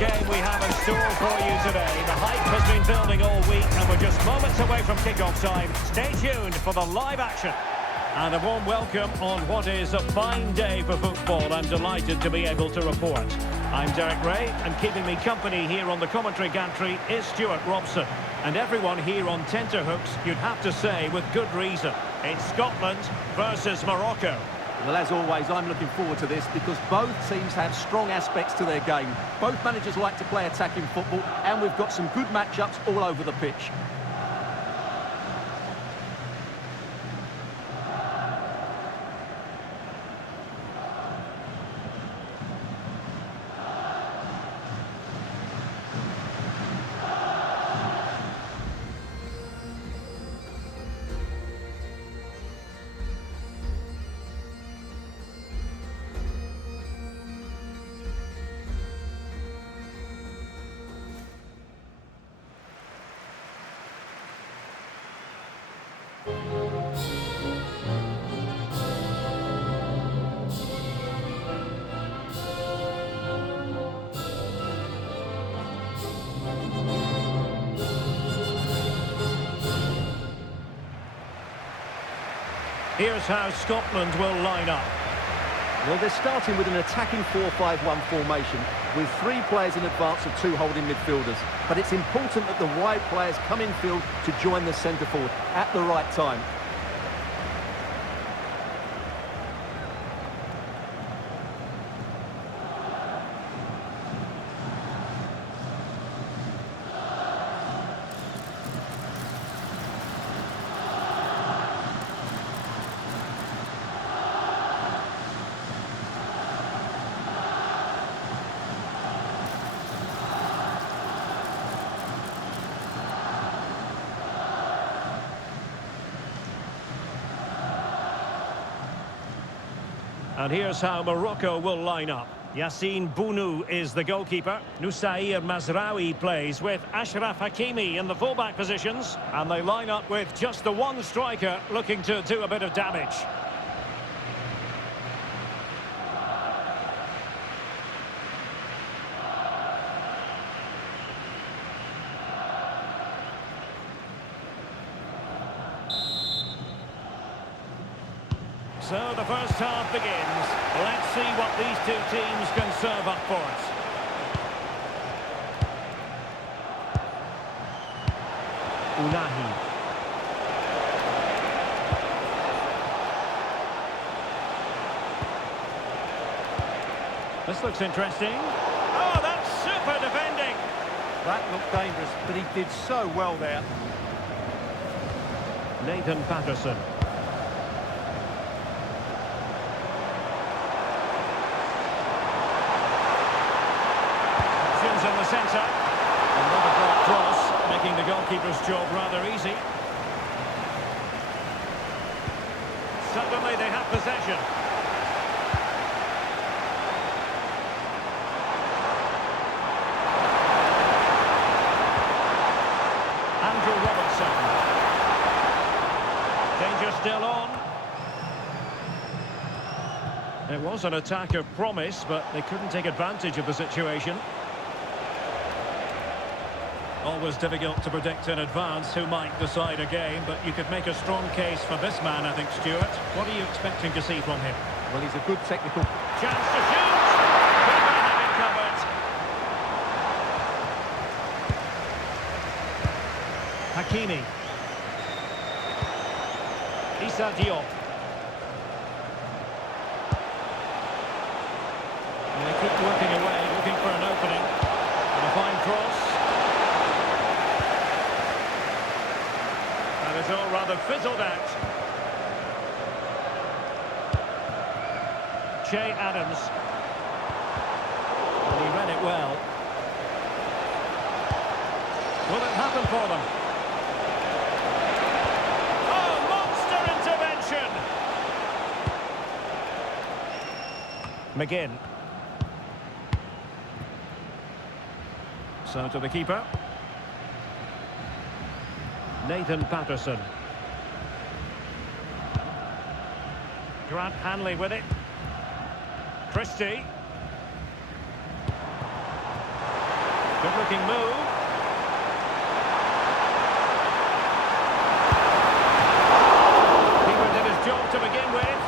game we have in store for you today. The hype has been building all week and we're just moments away from kickoff time. Stay tuned for the live action. And a warm welcome on what is a fine day for football. I'm delighted to be able to report. I'm Derek Ray, and keeping me company here on the commentary gantry is Stuart Robson. And everyone here on tenterhooks, you'd have to say, with good reason. It's Scotland versus Morocco. Well, as always, I'm looking forward to this because both teams have strong aspects to their game. Both managers like to play attacking football, and we've got some good matchups all over the pitch. Here's how Scotland will line up. Well, they're starting with an attacking 4-5-1 formation with 3 players in advance of 2 holding midfielders. But it's important that the wide players come in field to join the centre forward at the right time. And here's how Morocco will line up. Yassine Bounou is the goalkeeper. Noussair Mazraoui plays with Achraf Hakimi in the fullback positions. And they line up with just the one striker looking to do a bit of damage. So the first half begins. Let's see what these two teams can serve up for us. Unahi. This looks interesting. Oh, that's super defending. That looked dangerous, but he did so well there. Nathan Patterson. In the centre, another great cross, making the goalkeeper's job rather easy. Suddenly they have possession. Andrew Robertson. Danger still on. It was an attack of promise, but they couldn't take advantage of the situation. Always difficult to predict in advance who might decide a game, but you could make a strong case for this man, I think, Stuart. What are you expecting to see from him? Well, he's a good technical... Chance to shoot! Keeper have it covered. Hakimi. Issa Diop. And they keep working away, looking for an opening. And a fine cross. And it's all rather fizzled out. Che Adams. And he read it well. Will it happen for them? Oh, monster intervention! McGinn. So to the keeper. Nathan Patterson. Grant Hanley with it. Christie. Good looking move. Keeper did his job to begin with.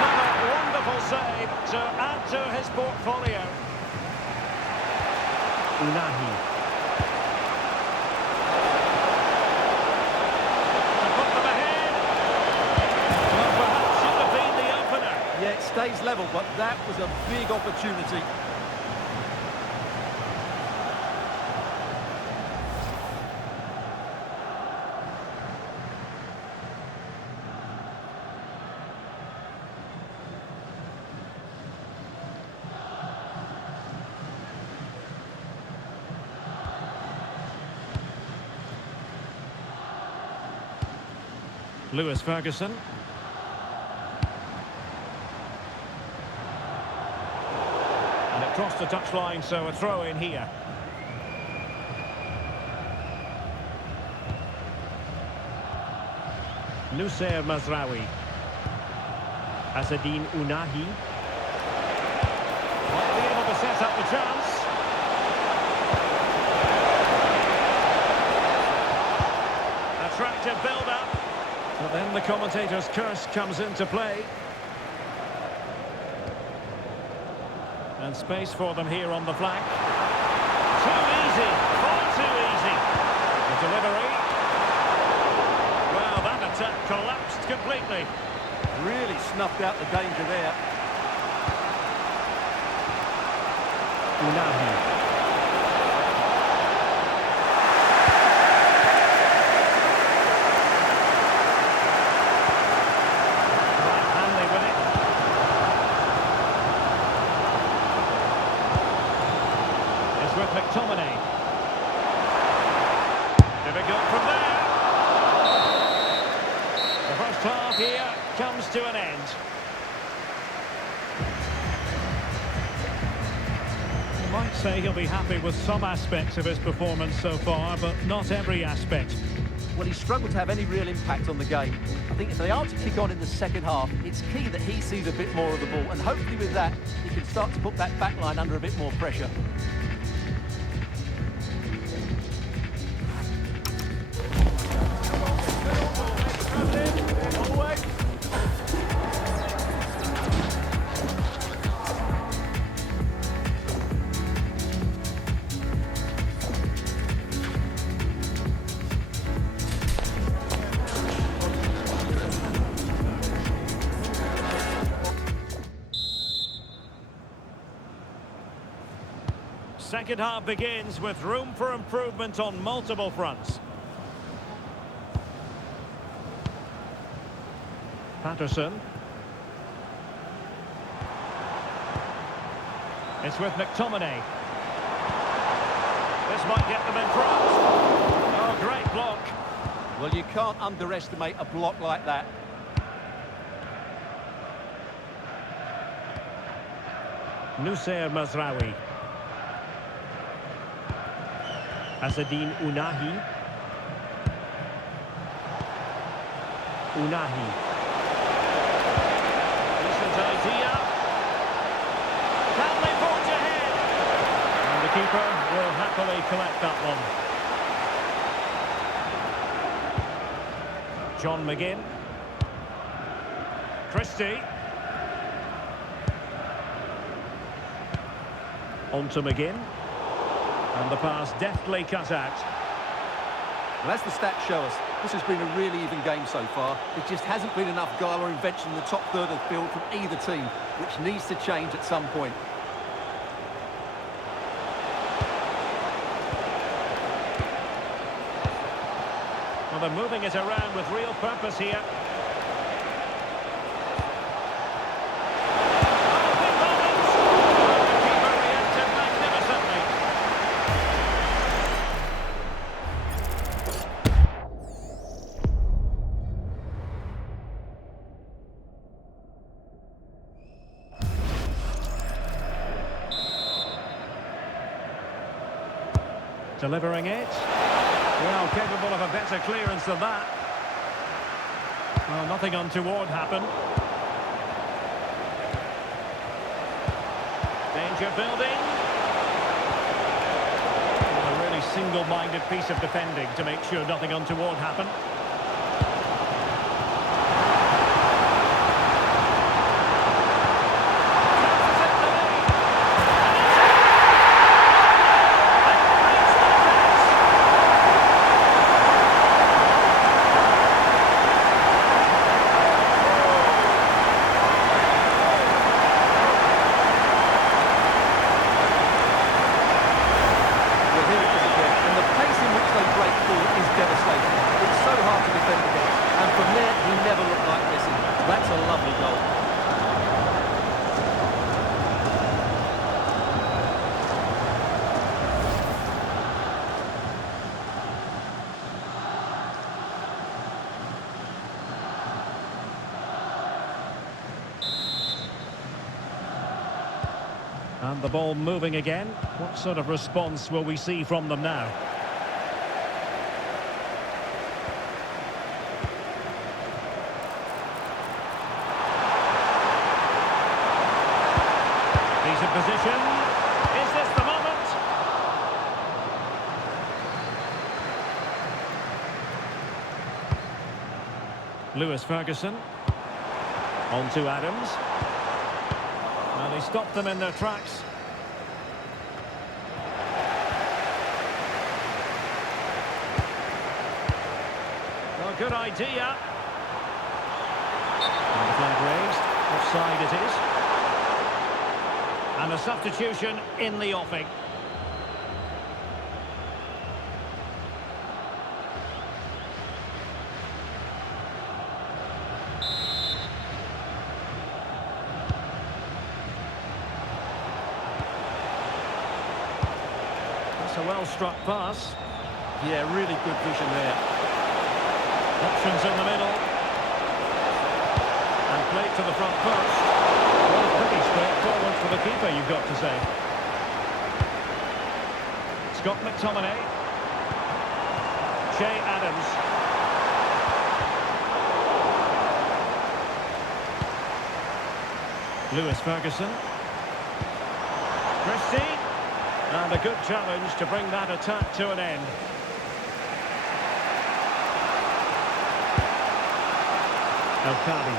Another wonderful save to add to his portfolio. Unahi. To put them ahead. Well, perhaps should have been the opener. Yeah, it stays level, but that was a big opportunity. Lewis Ferguson. And it crossed the touchline, so a throw in here. Nusayr Mazraoui. Azzedine Ounahi. Might be able to set up the chance. Attractive build-up. But then the commentator's curse comes into play. And space for them here on the flank. Too easy, far too easy. The delivery. Well, that attack collapsed completely. Really snuffed out the danger there. Unahi. With McTominay. Difficult from there. The first half here comes to an end. You might say he'll be happy with some aspects of his performance so far, but not every aspect. Well, he struggled to have any real impact on the game. I think if they are to kick on in the second half, it's key that he sees a bit more of the ball, and hopefully with that, he can start to put that back line under a bit more pressure. Second half begins with room for improvement on multiple fronts. Patterson. It's with McTominay. This might get them in front. Oh, great block. Well, you can't underestimate a block like that. Nusayr Mazraoui. Azzedine Ounahi. Ounahi. Decent idea. Can they forge ahead? And the keeper will happily collect that one. John McGinn. Christie. On to McGinn. And the pass deftly cut out. Well, as the stats show us, this has been a really even game so far. There just hasn't been enough guile or invention in the top third of the field from either team, which needs to change at some point. Well, they're moving it around with real purpose here. Delivering it. Well, capable of a better clearance than that. Well, nothing untoward happened. Danger building. single-minded piece of defending to make sure nothing untoward happened. That's a lovely goal. And the ball moving again. What sort of response will we see from them now? Decent position. Is this the moment? Lewis Ferguson. On to Adams. And he stopped them in their tracks. Well, good idea. And the flag raised. Offside it is. And a substitution in the offing. A well-struck pass. Yeah, really good vision there. Options in the middle. And played to the front post. Well, pretty straightforward for the keeper, you've got to say. Scott McTominay. Che Adams. Lewis Ferguson. Christie. And a good challenge to bring that attack to an end. El Kadi.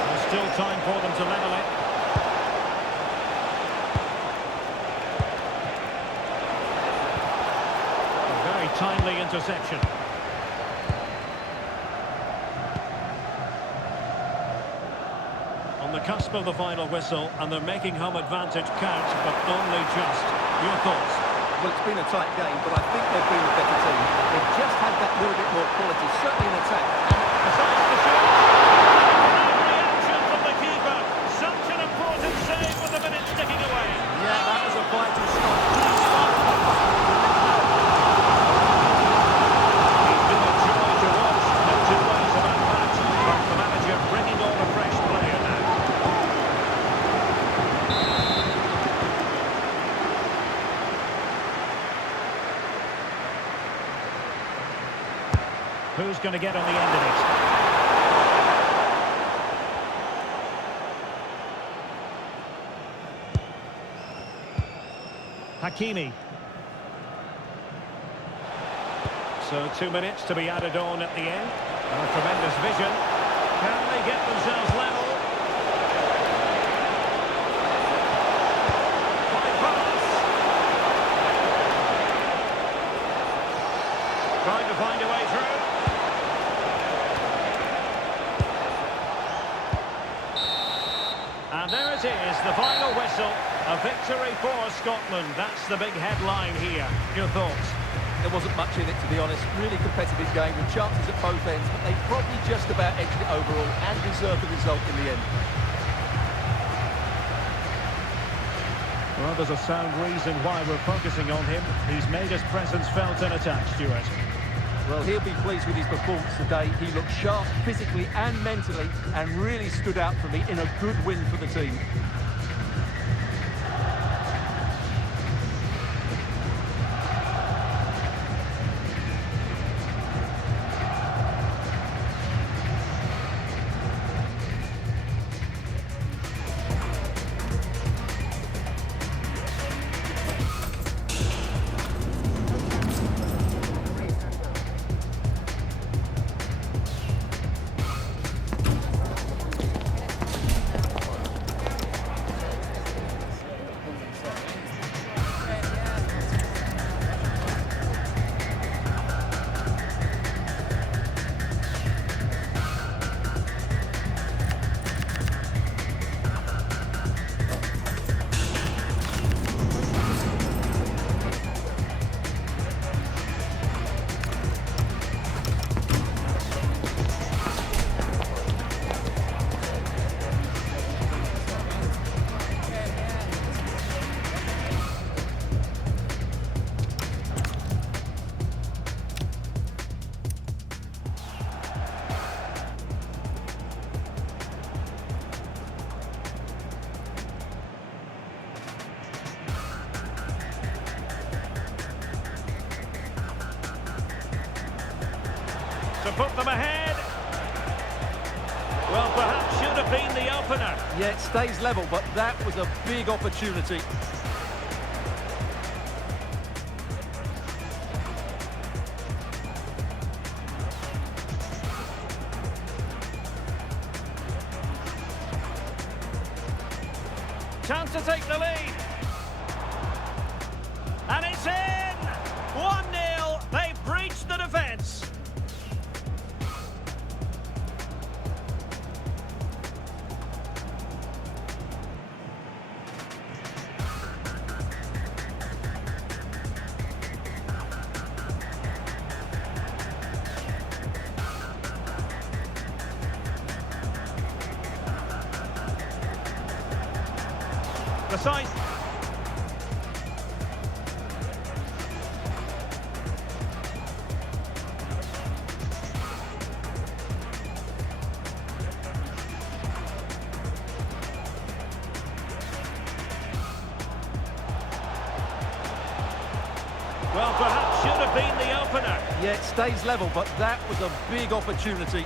There's still time for them to level it. A very timely interception. On the cusp of the final whistle, and they're making home advantage count, but only just. Your thoughts? Well, it's been a tight game, but I think they've been a better team. They've just had that little bit more quality, certainly in attack. Decides to shoot. Reaction from the keeper. Such an important save with the minute ticking away. Yeah, that was a vital shot. He's been a joy to watch. No two ways about that. But the manager bringing on a fresh player now. Who's going to get on the end of it? Hakimi. So 2 minutes to be added on at the end. And a tremendous vision. Can they get themselves level? High pass. Trying to find a way through. And there it is, the final whistle. A victory for Scotland. That's the big headline here. Your thoughts? There wasn't much in it, to be honest. Really competitive game with chances at both ends, but they probably just about edged it overall and deserved the result in the end. Well, there's a sound reason why we're focusing on him. He's made his presence felt in attack, Stuart. Well, he'll be pleased with his performance today. He looked sharp physically and mentally and really stood out for me in a good win for the team. to put them ahead. Well, perhaps should have been the opener. Yeah, it stays level, but that was a big opportunity. Chance to take the lead. And it's in! 1-0. They've breached the defence. The side. Well, perhaps should have been the opener. Yeah, it stays level, but that was a big opportunity.